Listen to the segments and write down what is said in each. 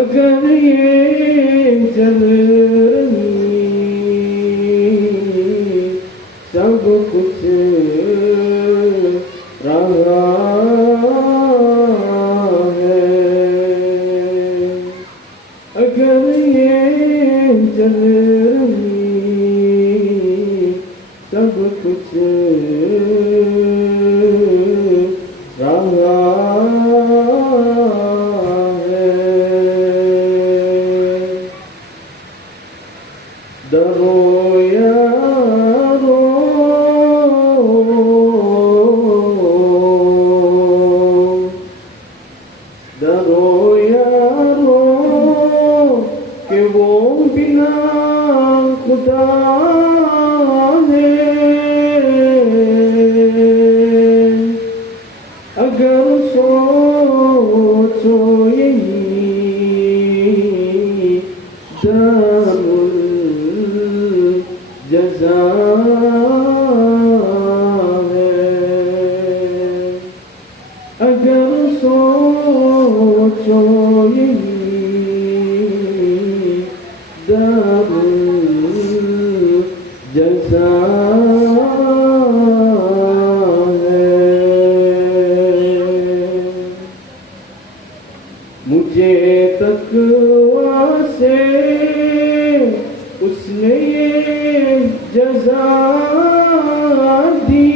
अगर ये जल सब कुछ रहा है, अगर ये जल सब कुछ रहा दरो यारो दरो यारो कि वो बिना खुदा है, अगर सोचो यही दारुल जज़ा है, अगर सोचो यही दारुल जज़ा है। मुझे तकवा से उसने ये जज़ा दी,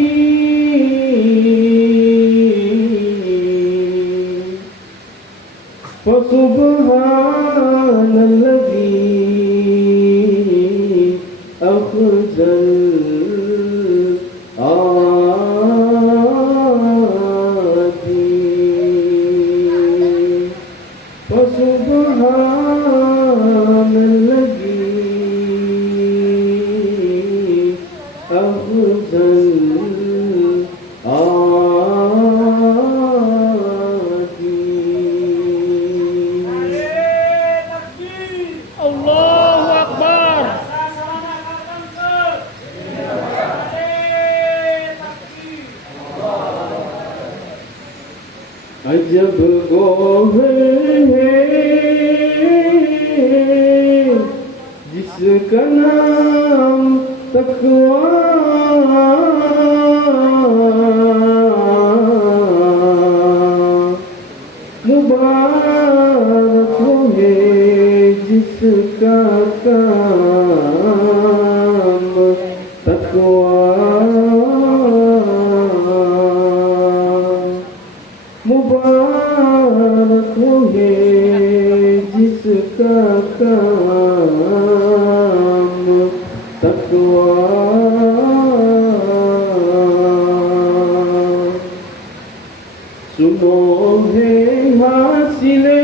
फसुब्हानल्लज़ी अफ़ज़ल आती, फसुब्हानल्लज़ी अफ़ज़ल आती। अल्लाहु अकबर। अजब गोहर है जिसका नाम तक़वा, मुबारक है जिसका काम तक़वा, मुबारक है जिसका काम तक़वा। सुनो है हासिले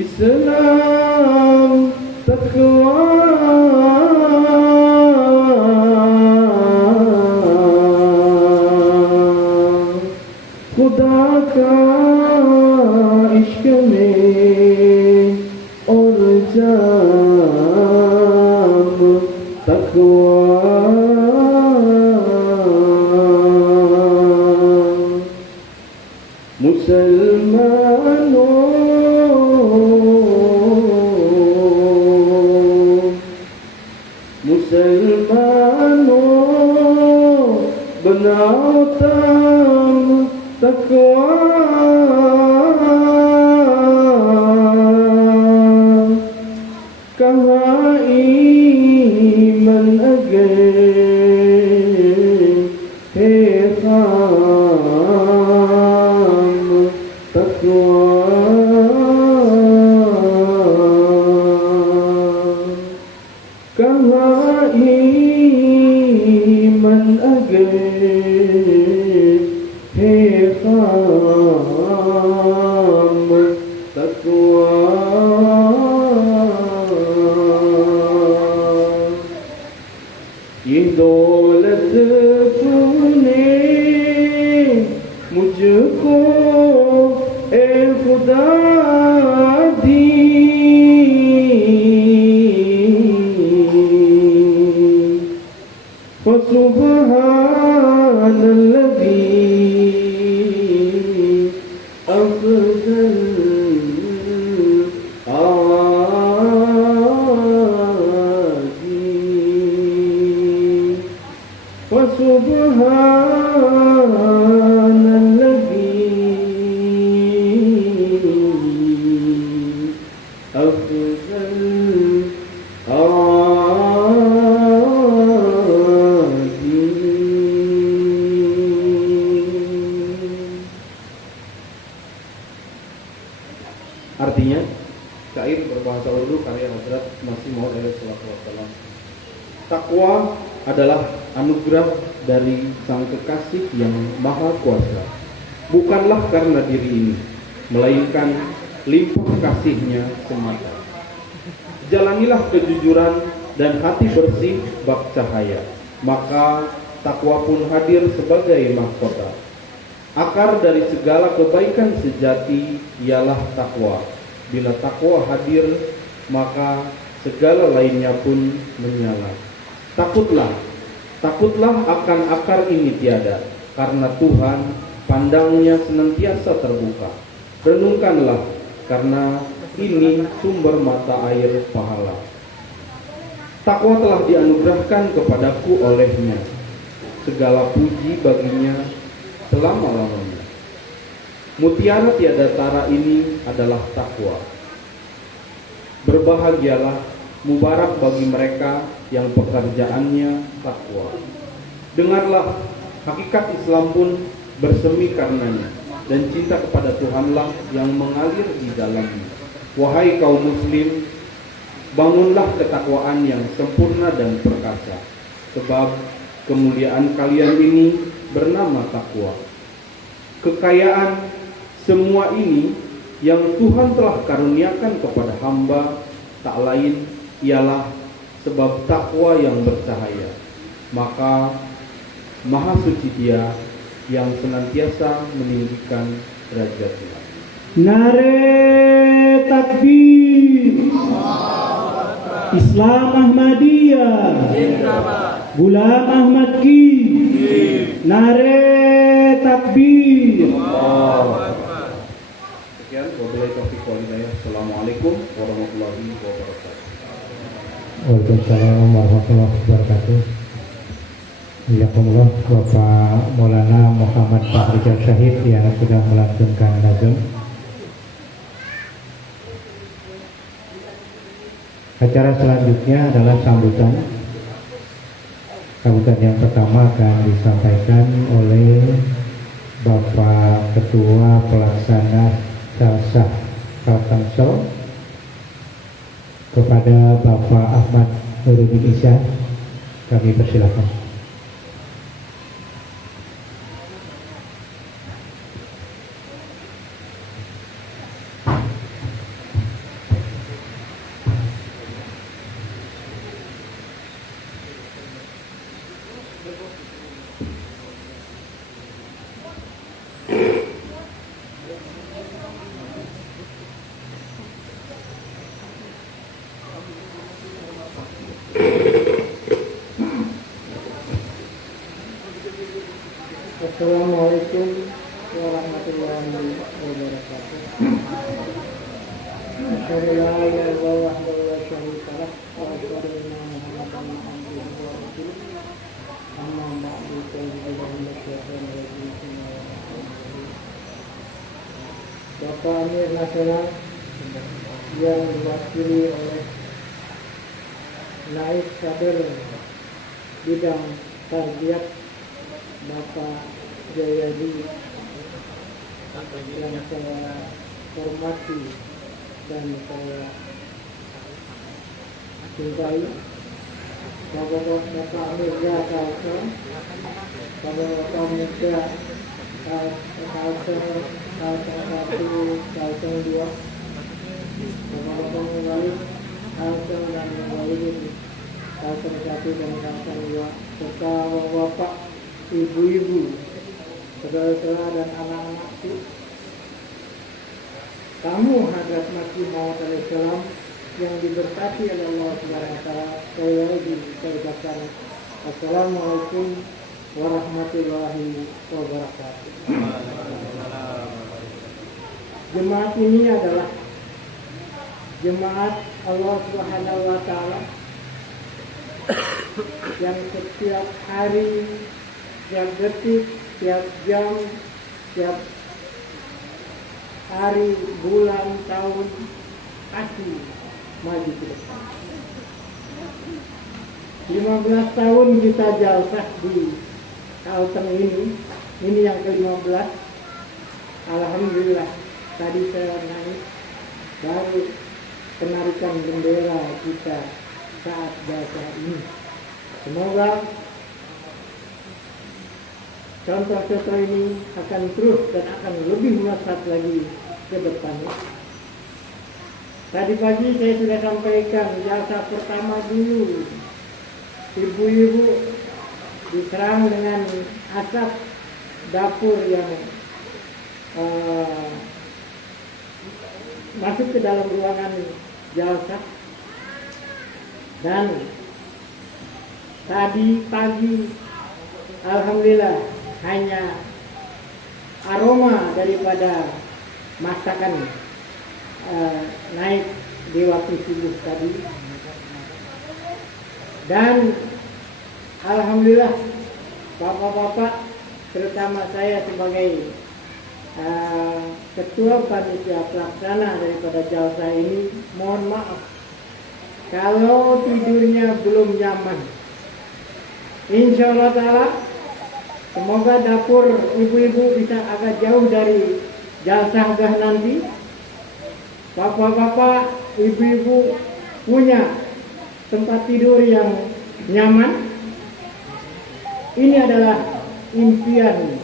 इस्लाम तक़वा, खुदा का इश्क में और जाम तक़वा, मुसलमानों मुसलमानों बनाओ ताम तक़वा, कहाँ ईमान अगर है खाम तक़वा, कहाँ ईमान अगर है खाम तक़वा। ये दौलत तूने मुझको ए खुदा दी, Subhanalladzi afdal wa subhanalladzi afdal Artinya, syair berbahasa Urdu karya Hadrat Masih Maud SAW. Takwa adalah anugerah dari Sang Kekasih yang Maha Kuasa. Bukanlah karena diri ini, melainkan limpah kasih-Nya semata. Jalanilah kejujuran dan hati bersih bak cahaya, maka takwa pun hadir sebagai mahkota. Akar dari segala kebaikan sejati ialah takwa. Bila takwa hadir, maka segala lainnya pun menyala. Takutlah akan akar ini tiada, karena Tuhan pandangnya senantiasa terbuka. Renungkanlah, karena ini sumber mata air pahala. Takwa telah dianugerahkan kepadaku olehnya. Segala puji baginya selama-lamanya. Mutiara tiada tara ini adalah takwa. Berbahagialah, mubarak bagi mereka yang pekerjaannya takwa. Dengarlah, hakikat Islam pun bersemi karenanya, dan cinta kepada Tuhanlah yang mengalir di dalamnya. Wahai kaum muslim, bangunlah ketakwaan yang sempurna dan perkasa, sebab kemuliaan kalian ini bernama takwa. Kekayaan semua ini yang Tuhan telah karuniakan kepada hamba tak lain ialah sebab takwa yang bercahaya. Maka Maha Suci Dia yang senantiasa meninggikan derajat Tuhan. Nare takbir. Islam Ahmadiyah. Ghulam Ahmad Ki. Nare takbir. Sekian, wabillahi taufiq wal hidayah. Assalamualaikum warahmatullahi wabarakatuh. Waalaikumsalam warahmatullahi wabarakatuh. Jazakumullah Bapak Maulana Muhammad Fahrijal Syahid yang sudah melantunkan nazm. Acara selanjutnya adalah sambutan. Sambutan yang pertama akan disampaikan oleh Bapak Ketua Pelaksana Salsah Kaltangsel kepada Bapak Ahmad Nuruddin Isya. Kami persilakan. Assalamualaikum warahmatullahi wabarakatuh. Asyhadu an la ilaha illallah wahdahu la syarika lah wa asyhadu anna Muhammadan abduhu wa rasuluh. Amma ba'du, billahi minasyaitonir rajim. Bapak Amir Nasional yang diwakili oleh Naib Kader Bidang Tarbiyat Bapak Jayadi yang saya hormati dan saya cintai, Bapak Mirza Kalsel, Bapak Mirza Kalsel 1, Kalsel 2, Bapak Mewalid Kalsel dan Mewalid Kalsel 1 dan Kalsel 2, serta Bapak ibu-ibu, saudara-saudara dan anak-anakku, kamu Hadrat Masih Maud alaihissalam yang diberkati oleh Allah Subhanahu wa taala, sekali lagi saya ucapkan Assalamualaikum warahmatullahi wabarakatuh. Jemaat ini adalah jemaat Allah Subhanahu wa Ta'ala yang setiap hari, setiap detik, setiap jam, setiap hari, bulan, tahun pasti maju ke depan. 15 tahun kita jalsah di Kalteng ini yang ke-15. Alhamdulillah tadi saya naik baru penarikan bendera kita saat jalsah ini. Semoga contoh-contoh ini akan terus dan akan lebih melesat lagi ke depannya. Tadi pagi saya sudah sampaikan jalsah pertama dulu. Ibu-ibu diserang dengan asap dapur yang masuk ke dalam ruangan jalsah. Dan tadi pagi alhamdulillah hanya aroma daripada masakan naik di waktu subuh tadi. Dan alhamdulillah bapak-bapak, terutama saya sebagai ketua panitia pelaksana daripada jalsah ini, mohon maaf kalau tidurnya belum nyaman. Insya Allah ta'ala semoga dapur ibu-ibu bisa agak jauh dari jalsah nanti. Bapak-bapak, ibu-ibu punya tempat tidur yang nyaman. Ini adalah impian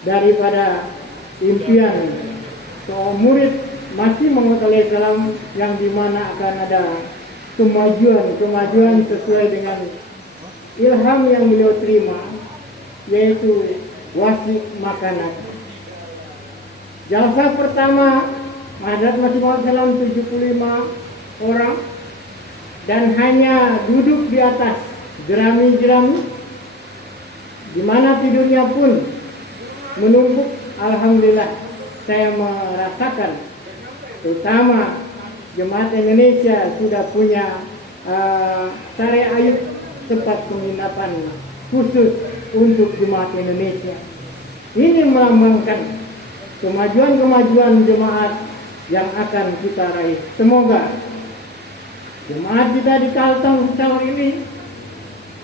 daripada impian seorang murid masih Maud alaihi salam, yang dimana akan ada kemajuan sesuai dengan ilham yang beliau terima, yaitu wasi makanan. Jalsah pertama Hadrat Masih Maud 75 orang dan hanya duduk di atas jerami-jerami, di mana tidurnya pun menumpuk. Alhamdulillah saya merasakan, terutama jemaat Indonesia sudah punya Sare Ayub, tempat penginapan khusus untuk jemaat Indonesia. Ini melambangkan kemajuan-kemajuan jemaat yang akan kita raih. Semoga jemaat kita di Kalteng tahun ini,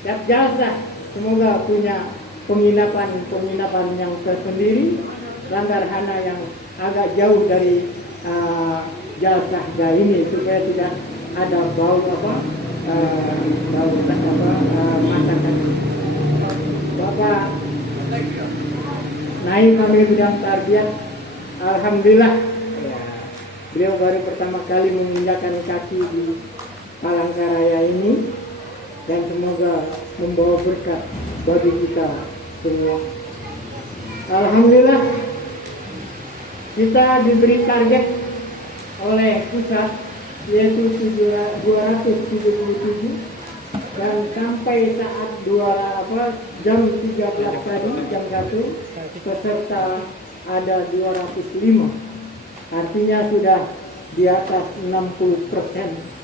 tiap jalsah semoga punya penginapan yang tersendiri, Langgarhana yang agak jauh dari jalsah ini, supaya tidak ada bau masakan. Bapak naik kami bidang tarbiyat, alhamdulillah beliau baru pertama kali menginjakkan kaki di Palangkaraya ini, dan semoga membawa berkat bagi kita semua. Alhamdulillah kita diberi target oleh pusat, yaitu 277, dan sampai saat jam 13 tadi, jam 1, peserta ada 205. Artinya sudah di atas 60%.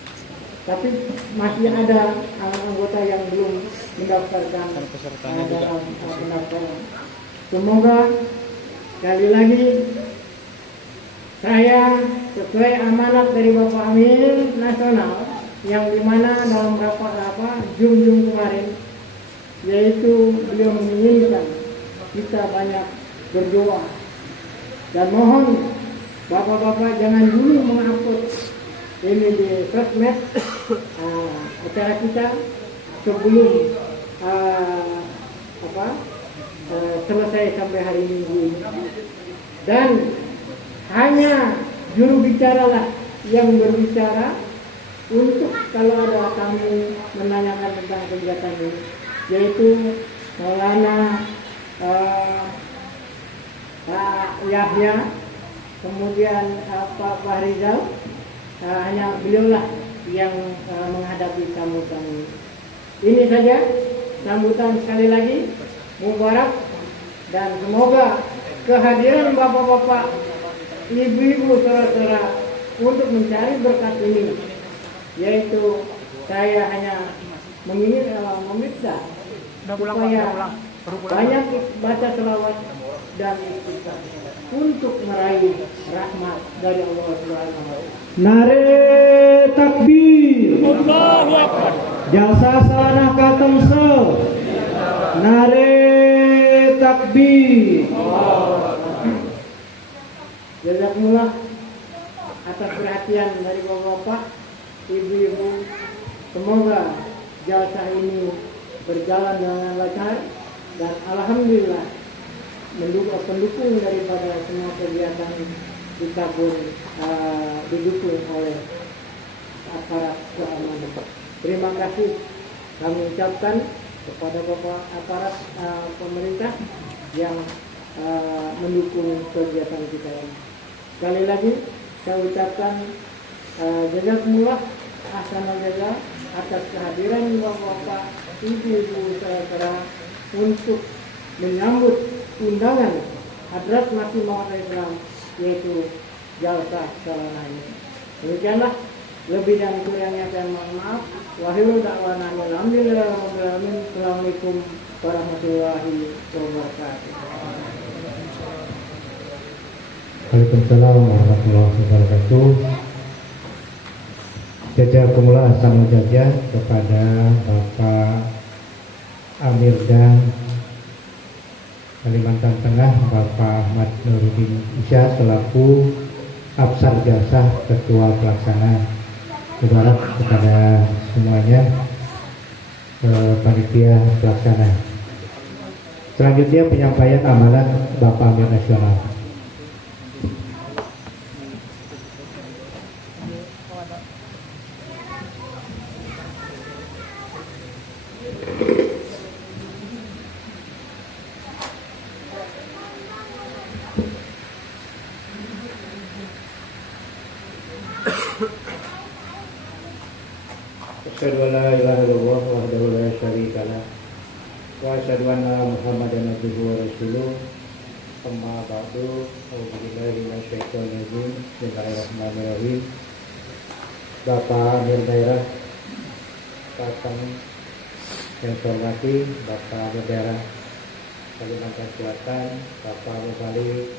Tapi masih ada anggota yang belum mendaftarkan dalam pendaftaran. Semoga sekali lagi saya sesuai amanat dari Bapak Amir Nasional, yang dimana dalam rapat Jum kemarin, yaitu beliau menginginkan kita banyak berdoa, dan mohon bapak-bapak jangan dulu mengupload ini di sosmed acara kita sebelum selesai sampai hari Minggu ini. Dan hanya juru bicara lah yang berbicara untuk kalau ada tamu menanyakan tentang kegiatan ini, yaitu Maulana Pak Yahya, kemudian Pak Fahrizal, hanya beliaulah yang menghadapi tamu-tamu. Ini saja. sambutan sekali lagi mubarak, dan semoga kehadiran bapak-bapak, ibu-ibu, saudara-saudara untuk mencari berkat ini, yaitu saya hanya meminta supaya banyak baca selawat dan istighfar untuk meraih rahmat dari Allah Subhanahu wa Ta'ala. Nare takbir. Allahu Akbar. Jalsa salanah katemse. Nare takbir. Jazakumullah atas perhatian dari bapak-bapak, ibu-ibu. Semoga jalsa ini berjalan dengan lancar, dan alhamdulillah pendukung daripada semua kegiatan kita pun didukung oleh aparat keamanan. Terima kasih kami ucapkan kepada bapak aparat pemerintah yang mendukung kegiatan kita ini. Sekali lagi saya ucapkan jazakumullah ahsanal jaza atas kehadiran bapak-bapak, ibu-ibu, saudara untuk menyambut undangan Hadrat Masih Maud Islam, yaitu jalsa salanah ini. Demikianlah, lebih dan kurangnya saya mohon maaf. Wahyu da'wana alhamdulillahirabbil alamin. Assalamualaikum warahmatullahi wabarakatuh. Waalaikumsalam warahmatullahi wabarakatuh. Jazakumullah ahsanul jazaa kepada Bapak Amir dan Kalimantan Tengah, Bapak Ahmad Nuruddin Isya selaku Absar Jalsah Ketua Pelaksana. Mubarak kepada semuanya, panitia pelaksana. Selanjutnya penyampaian amanat Bapak Amir Nasional. Asyhadu an la ilaha illallah wahdahu la syarika lah wa asyhadu anna Muhammadan abduhu wa rasuluh. Amma ba'du. A'udzubillahi minasyaitonir rajim. Bismillahirrahmanirrahim. Bapak Amir Daerah Kalteng yang saya hormati, Bapak Amir Daerah Kalimantan Selatan, Bapak Mubalik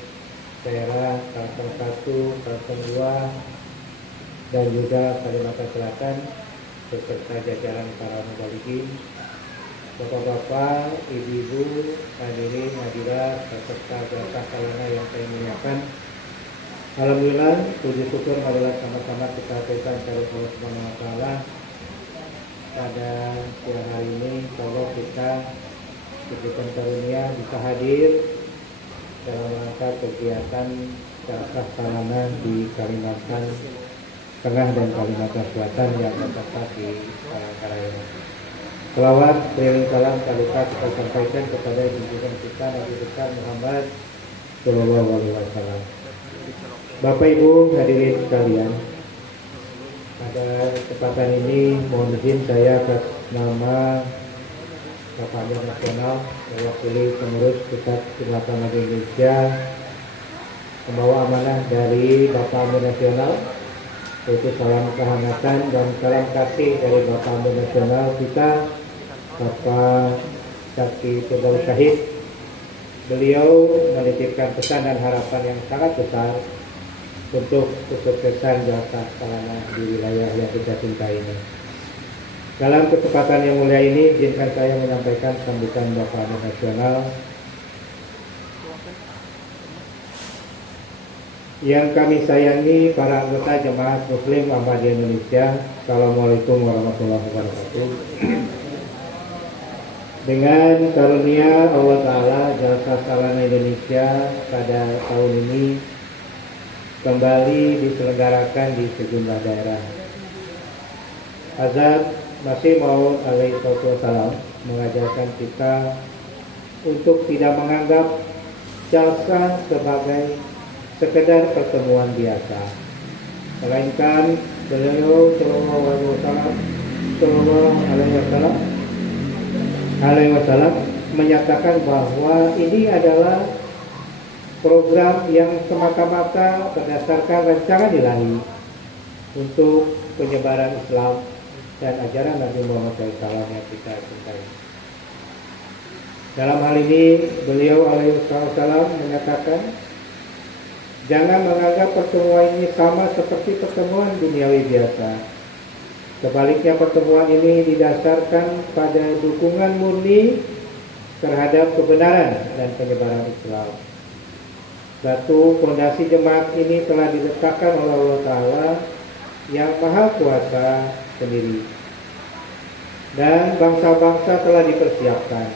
Daerah Kalteng 1, Kalteng 2, dan juga Kalimantan Selatan, beserta jajaran para mubalikin, bapak-bapak, ibu-ibu, hadirin, hadirat, peserta jalsah salanah yang saya muliakan. Alhamdulillah, puji syukur marilah sama-sama kita haturkan kepada Allah Subhanahu wa Ta'ala. Pada siang hari ini, insyaallah kita diberikan karunia bisa hadir dalam rangka kegiatan jalsah salanah di Kalimantan Tengah dan Kalimantan Selatan yang terdapat di Palangkaraya. Selawat, keliling salam, saluka kita sampaikan kepada junjungan kita Nabi besar Muhammad Sallallahu Alaihi Wasallam. Bapak Ibu hadirin sekalian, pada kesempatan ini mohon izin saya atas nama Bapak Amir Nasional mewakili pengurus Pusat Jumatan Nabi Indonesia membawa amanah dari Bapak Amir Nasional, yaitu salam kehangatan dan salam kasih dari Bapak Amir Nasional kita, Bapak Zaki Firdaus Syahid. Beliau menitipkan pesan dan harapan yang sangat besar untuk kesuksesan jalsah salanah di wilayah yang kita cintai ini. Dalam kesempatan yang mulia ini, izinkan saya menyampaikan sambutan Bapak Amir Nasional yang kami sayangi, para anggota Jemaat Muslim Ahmadiyah Indonesia. Assalamualaikum warahmatullahi wabarakatuh. Dengan karunia Allah Ta'ala, jalsah salanah Indonesia pada tahun ini kembali diselenggarakan di sejumlah daerah. Hazrat Masih Maud alaihi wassalam mengajarkan kita untuk tidak menganggap jalsah sebagai sekedar pertemuan biasa, melainkan beliau Sallallahu Alaihi Wasallam alaihi wasallam menyatakan bahwa ini adalah program yang semata-mata berdasarkan rancangan ilahi untuk penyebaran Islam dan ajaran Nabi Muhammad SAW yang kita cintai. Dalam hal ini beliau alaihi wasallam menyatakan, jangan menganggap pertemuan ini sama seperti pertemuan duniawi biasa. Sebaliknya pertemuan ini didasarkan pada dukungan murni terhadap kebenaran dan penyebaran Islam. Satu, fondasi jemaat ini telah diletakkan oleh Allah Ta'ala yang Maha Kuasa sendiri, dan bangsa-bangsa telah dipersiapkan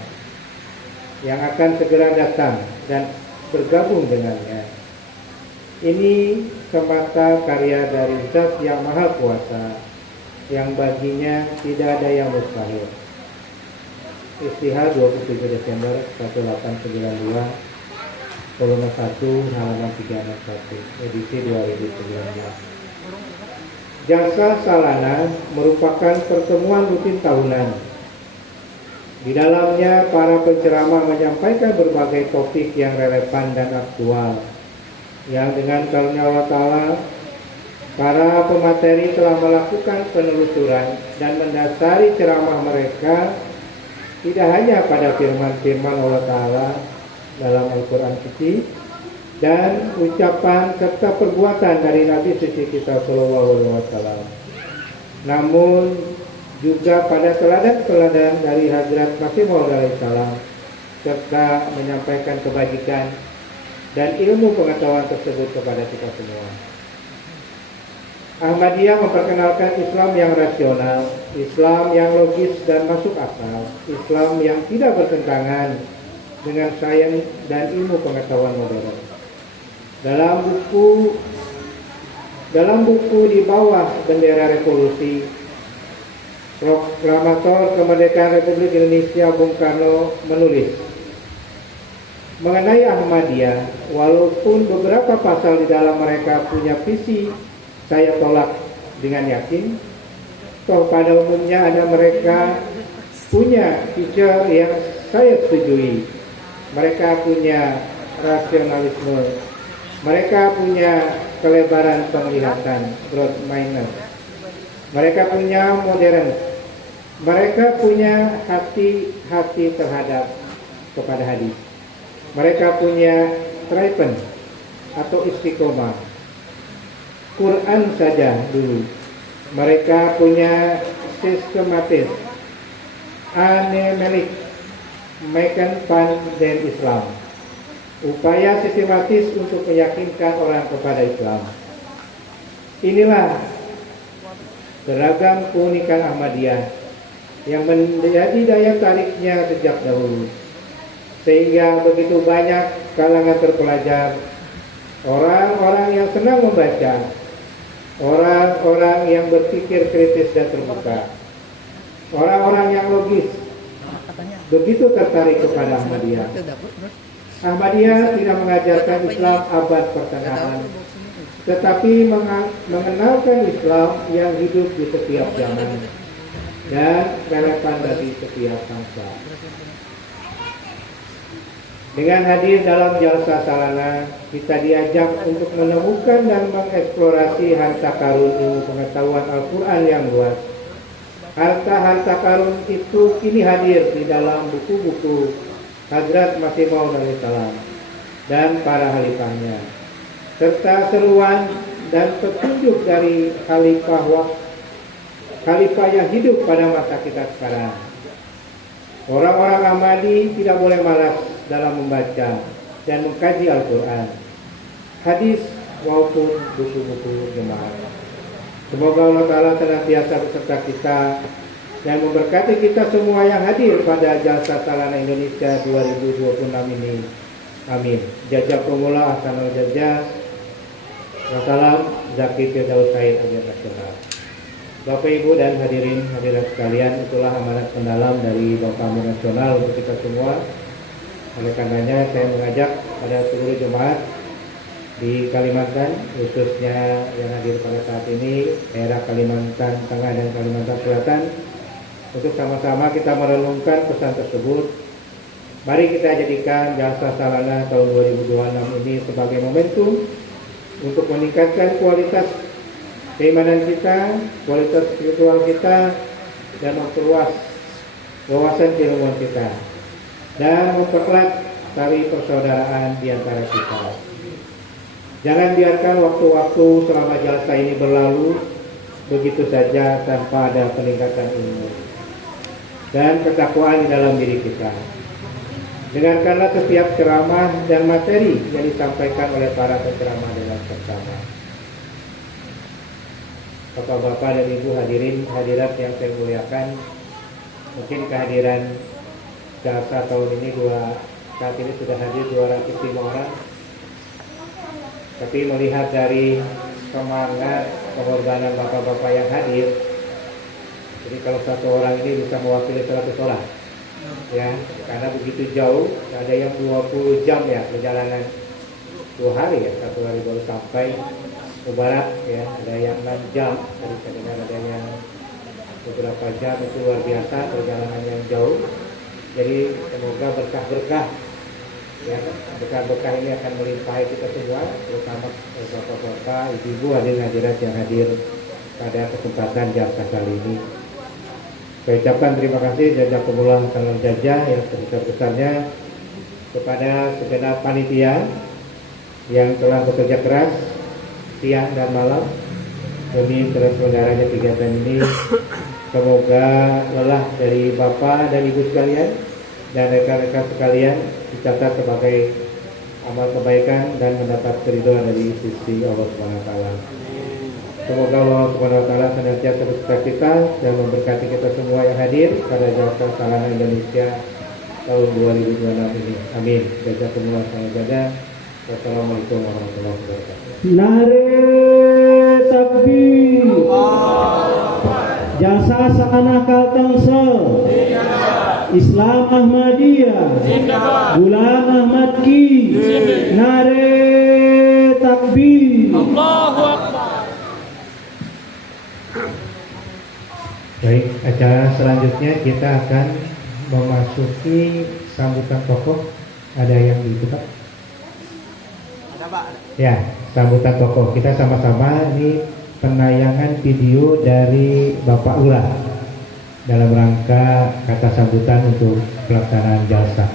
yang akan segera datang dan bergabung dengannya. Ini semata karya dari Zat yang Maha Kuasa, yang baginya tidak ada yang mustahil. Istihad 27 Desember 1892, volume 1, halaman 361, edisi 2019. Jalsa Salana merupakan pertemuan rutin tahunan. Di dalamnya para penceramah menyampaikan berbagai topik yang relevan dan aktual, yang dengan karunia Allah Ta'ala para pemateri telah melakukan penelusuran dan mendasari ceramah mereka tidak hanya pada firman-firman Allah Ta'ala dalam Al-Quran Suci dan ucapan serta perbuatan dari Nabi suci kita Shallallahu Alaihi Wasallam, namun juga pada teladan-teladan dari Hadrat Masih Maud alaihissalam, serta menyampaikan kebajikan dan ilmu pengetahuan tersebut kepada kita semua. Ahmadiyah memperkenalkan Islam yang rasional, Islam yang logis dan masuk akal, Islam yang tidak bertentangan dengan sains dan ilmu pengetahuan modern. Dalam buku di bawah bendera revolusi, Proklamator Kemerdekaan Republik Indonesia Bung Karno menulis mengenai Ahmadiyah, walaupun beberapa pasal di dalam mereka punya visi saya tolak dengan yakin, toh pada umumnya ada mereka punya feature yang saya setujui. Mereka punya rasionalisme, mereka punya kelebaran penglihatan, broad minded, mereka punya modern, mereka punya hati terhadap kepada hadis, mereka punya tripen atau istiqomah, Quran saja dulu, mereka punya sistematis, anemelik, Mekan Pan dan Islam, upaya sistematis untuk meyakinkan orang kepada Islam. Inilah beragam keunikan Ahmadiyah yang menjadi daya tariknya sejak dahulu, sehingga begitu banyak kalangan terpelajar, orang-orang yang senang membaca, orang-orang yang berpikir kritis dan terbuka, orang-orang yang logis begitu tertarik kepada Ahmadiyah. Ahmadiyah tidak mengajarkan Islam abad pertengahan, tetapi mengenalkan Islam yang hidup di setiap zaman dan relevan bagi setiap bangsa. Dengan hadir dalam Jalsa Salana, kita diajak untuk menemukan dan mengeksplorasi harta karun ilmu pengetahuan Al-Quran yang luas. Harta-harta karun itu kini hadir di dalam buku-buku Hadrat Masih Maud alaihissalam dan para khalifahnya, serta seruan dan petunjuk dari khalifah yang hidup pada masa kita sekarang. Orang-orang Ahmadi tidak boleh malas dalam membaca dan mengkaji Al-Quran, hadis maupun buku-buku jemaat. Semoga Allah Ta'ala senantiasa beserta kita dan memberkati kita semua yang hadir pada Jalsa Salana Indonesia 2026 ini. Amin. Jazakumullah ahsanul jazaa. Wassalam. Zaki Firdaus Said Ajar Nasional. Bapak Ibu dan hadirat sekalian, itulah amanat mendalam dari Bapak Amir Nasional untuk kita semua. Oleh karenanya saya mengajak pada seluruh jemaat di Kalimantan, khususnya yang hadir pada saat ini, daerah Kalimantan Tengah dan Kalimantan Selatan, Untuk sama-sama kita merenungkan pesan tersebut, mari kita jadikan Jalsa Salana tahun 2026 ini sebagai momentum untuk meningkatkan kualitas keimanan kita, kualitas spiritual kita, dan memperluas wawasan keilmuan kita, dan mempererat tali persaudaraan di antara kita. Jangan biarkan waktu-waktu selama jalsa ini berlalu begitu saja tanpa ada peningkatan ilmu dan ketakwaan di dalam diri kita. Dengarkanlah setiap ceramah dan materi yang disampaikan oleh para penceramah dalam ceramah. Bapak-bapak dan ibu hadirin hadirat yang saya muliakan, mungkin kehadiran jalsa tahun ini saat ini sudah hadir 205 orang. Tapi melihat dari semangat pengorbanan bapak-bapak yang hadir, jadi kalau satu orang ini bisa mewakili 100 orang, ya, karena begitu jauh, ada yang 20 jam ya perjalanan 2 hari ya, 1 hari baru sampai ke barat ya, ada yang 6 jam, tadi saya dengar ada yang beberapa jam, itu luar biasa perjalanan yang jauh. Jadi semoga berkah-berkah ya, berkah-berkah ini akan melimpahi kita semua, terutama bapak-bapak, ibu-ibu, hadirin-hadirat yang hadir pada kesempatan jalsa kali ini. Saya ucapkan terima kasih jazakumullah khairan jazaa yang sebesar-besarnya kepada segenap panitia yang telah bekerja keras siang dan malam demi terselenggaranya kegiatan ini. Semoga lelah dari bapak dan ibu sekalian dan rekan-rekan sekalian dicatat sebagai amal kebaikan dan mendapat keridhaan dari sisi Allah Subhanahu wa taala. Semoga Allah Subhanahu wa taala senantiasa bersama kita dan memberkati kita semua yang hadir pada Jalsa Salana Indonesia tahun 2026 ini. Amin. Jazakumullah khairan. Wassalamualaikum warahmatullahi wabarakatuh. Nare takbir. Jalsa Salana Kaltengse. Islam Ahmadiyah, Gulam Ahmad Ki, Nare takbir. Allahu Akbar. Baik, acara selanjutnya kita akan memasuki sambutan tokoh. Ada yang dibuka? Ada Pak. Ya, sambutan tokoh. Kita sama-sama ini penayangan video dari Bapak Lurah dalam rangka kata sambutan untuk pelaksanaan jalsa.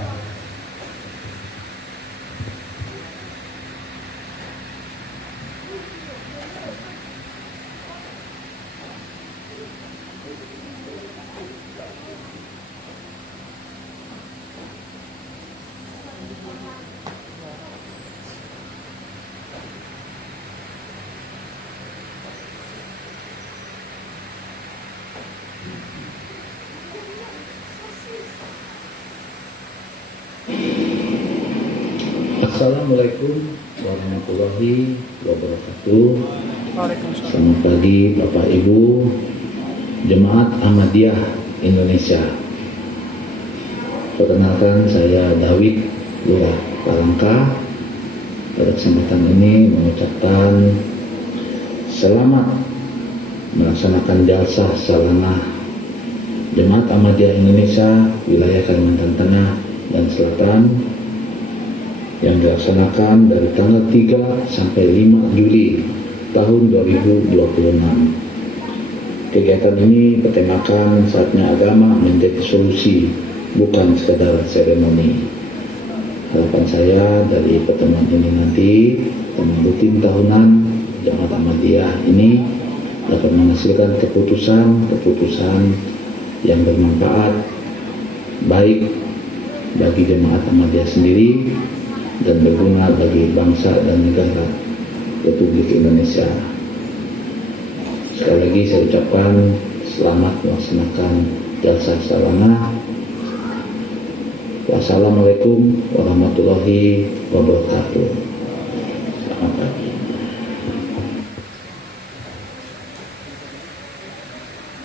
Assalamualaikum warahmatullahi wabarakatuh. Waalaikumsalam. Selamat pagi Bapak Ibu Jemaat Ahmadiyah Indonesia. Perkenalkan saya David Lurah Palangka. Pada kesempatan ini mengucapkan selamat melaksanakan jalsa salana Jemaat Ahmadiyah Indonesia wilayah Kalimantan Tengah dan Selatan yang dilaksanakan dari tanggal 3 sampai 5 Juli tahun 2026. Kegiatan ini bertemakan saatnya agama menjadi solusi, bukan sekedar seremoni. Harapan saya dari pertemuan ini nanti, pertemuan rutin tahunan Jemaat Ahmadiyah ini dapat menghasilkan keputusan yang bermanfaat baik bagi Jemaat Ahmadiyah sendiri dan berguna bagi bangsa dan negara Republik Indonesia. Sekali lagi saya ucapkan selamat melaksanakan jalsa salana. Wassalamualaikum warahmatullahi wabarakatuh. Selamat pagi.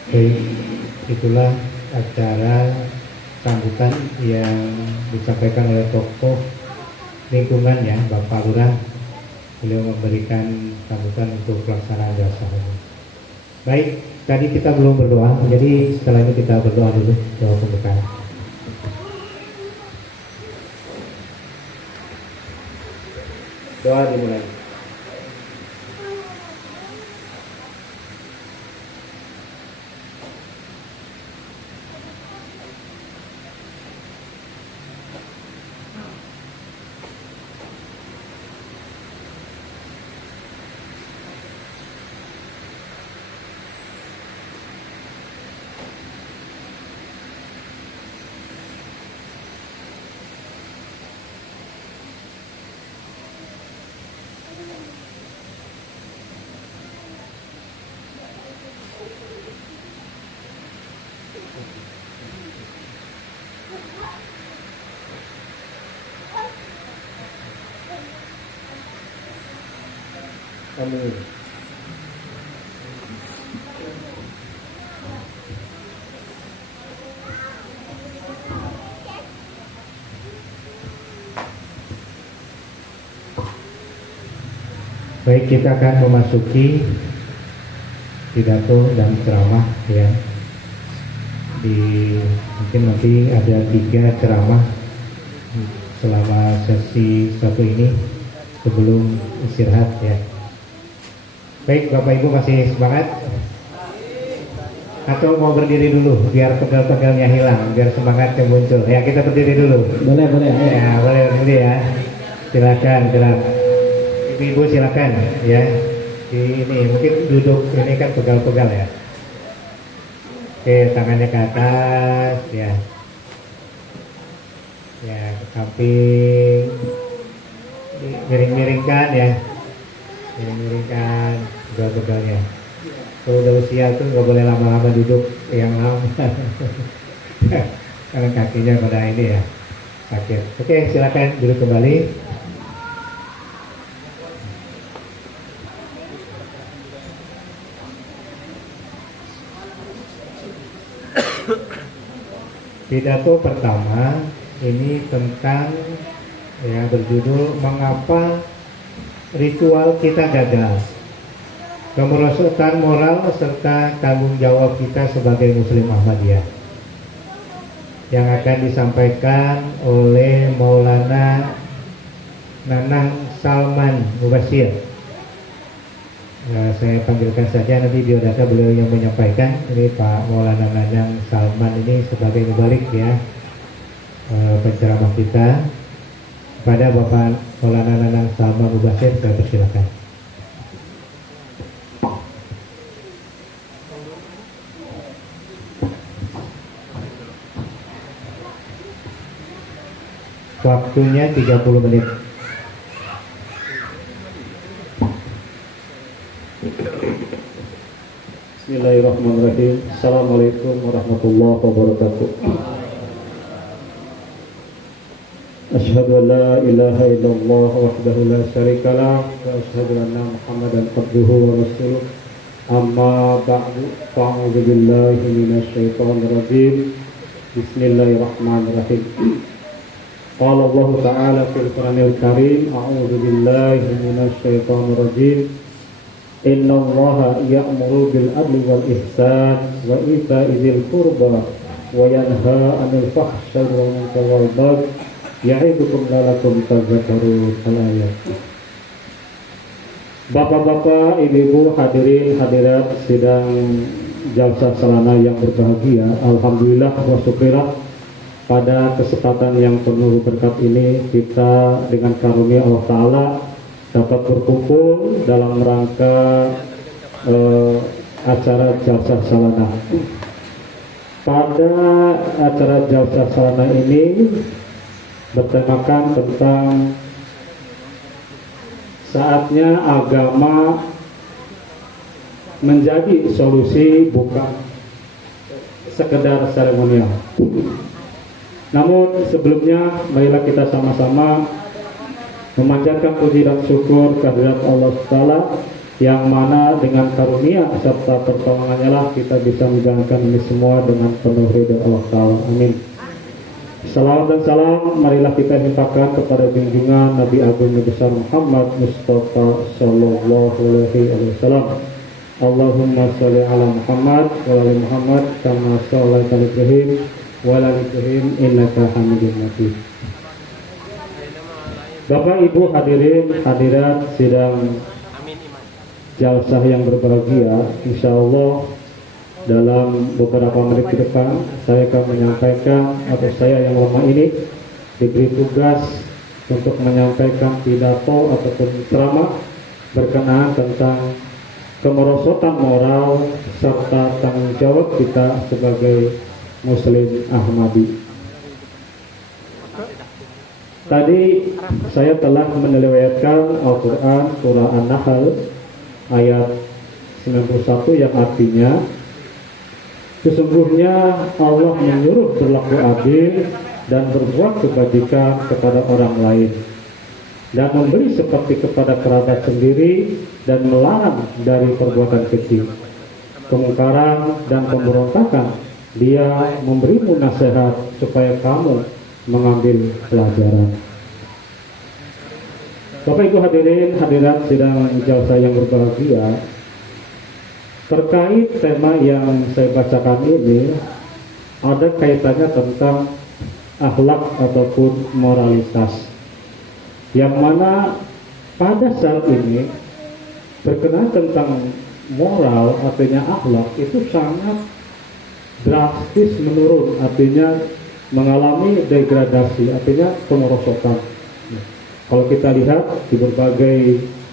Oke, itulah acara sambutan yang disampaikan oleh tokoh lingkungan ya, Bapak Lurah. Beliau memberikan sambutan untuk pelaksanaan jalsa. Baik, tadi kita belum berdoa, jadi setelah ini kita berdoa dulu, doa pembukaan. Doa dimulai. Amin. Baik, kita akan memasuki pidato dan ceramah ya. Mungkin nanti ada 3 ceramah selama sesi satu ini sebelum istirahat ya. Baik, Bapak Ibu masih semangat? Atau mau berdiri dulu biar pegal-pegalnya hilang, biar semangatnya muncul? Ya, kita berdiri dulu. Boleh. Ya, boleh berdiri ya. Silakan. Ibu silakan ya. Ini mungkin duduk ini kan pegal-pegal ya. Oke, tangannya ke atas ya. Ya, ke samping. Miring-miringkan ya. Miring-miringkan pegal-pegalnya. Kalau udah usia tuh nggak boleh lama-lama duduk yang lama. Karena kakinya pada ini ya sakit. Oke, silakan duduk kembali. Pidato pertama ini tentang ya berjudul mengapa ritual kita gagal, kemerosotan moral serta tanggung jawab kita sebagai Muslim Ahmadiyah, yang akan disampaikan oleh Maulana Nanang Salman Mubashir. Saya panggilkan saja, nanti biodata beliau yang menyampaikan. Ini Pak Maulana Nanang Salman ini sebagai mubalik ya, penceramah kita. Pada Bapak Maulana Nanang Salman Mubashir, saya persilakan. Waktunya 30 menit. Bismillahirrahmanirrahim. Assalamualaikum warahmatullahi wabarakatuh. Asyhadu an la ilaha illallah wahdahu la syarika lah wa asyhadu anna Muhammadan abduhu wa rasuluh. Amma ba'du, fa'udzu billahi minasy syaithanir rajim. Bismillahirrahmanirrahim. Qala Allah Ta'ala fil Qur'anil Karim, a'udzu billahi minasy syaithanir rajim. Inna Allaha ya'muru bil adli wal ihsan wa ita'i dzil qurba wa yanha 'anil fahsya'i wal munkari wal baghi ya'idukum la'allakum tadhakkarun. Al-ayat. Bapak-bapak, ibu-ibu, hadirin hadirat sidang jalsa salana yang berbahagia, alhamdulillah wa syukurillah, pada kesempatan yang penuh berkat ini kita dengan karunia Allah Ta'ala dapat berkumpul dalam rangka acara jalsa salana. Pada acara jalsa salana ini bertemakan tentang saatnya agama menjadi solusi, bukan sekedar seremonial. Namun sebelumnya marilah kita sama-sama memanjatkan puji dan syukur kehadirat Allah Ta'ala, yang mana dengan karunia serta pertolongannya lah kita bisa menjalankan ini semua dengan penuh ridha Allah Ta'ala. Amin. Salawat dan salam marilah kita limpahkan kepada junjungan Nabi Agung Nabi besar Muhammad Mustafa Sallallahu Alaihi Wasallam, Allahumma sholli ala Muhammad wa ala ali Muhammad kama shallaita ala Ibrahim wa ala ali Ibrahim innaka Hamidum Majid. Bapak Ibu hadirin hadirat sidang jalsah yang berbahagia, insya Allah dalam beberapa menit ke depan saya akan menyampaikan, atau saya yang lemah ini diberi tugas untuk menyampaikan pidato ataupun ceramah berkenaan tentang kemerosotan moral serta tanggung jawab kita sebagai Muslim Ahmadi. Tadi saya telah meneriwayatkan Al-Quran surah An-Nahl ayat 91 yang artinya, sesungguhnya Allah menyuruh berlaku adil dan berbuat kebajikan kepada orang lain, dan memberi seperti kepada kerabat sendiri, dan melarang dari perbuatan kecil, kemungkaran dan pemberontakan. Dia memberimu nasihat supaya kamu mengambil pelajaran. Bapak Ibu hadirin hadirat sidang jalsah yang berbahagia, terkait tema yang saya bacakan ini ada kaitannya tentang akhlak ataupun moralitas, yang mana pada saat ini berkenaan tentang moral, artinya akhlak itu sangat drastis menurun, artinya mengalami degradasi, artinya kemerosotan. Kalau kita lihat di berbagai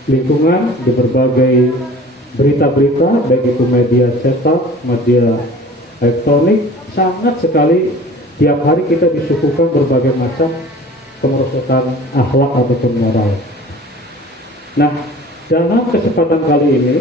lingkungan, di berbagai berita-berita, baik itu media cetak, media elektronik, sangat sekali tiap hari kita disuguhkan berbagai macam kemerosotan akhlak ataupun moral. Nah, dalam kesempatan kali ini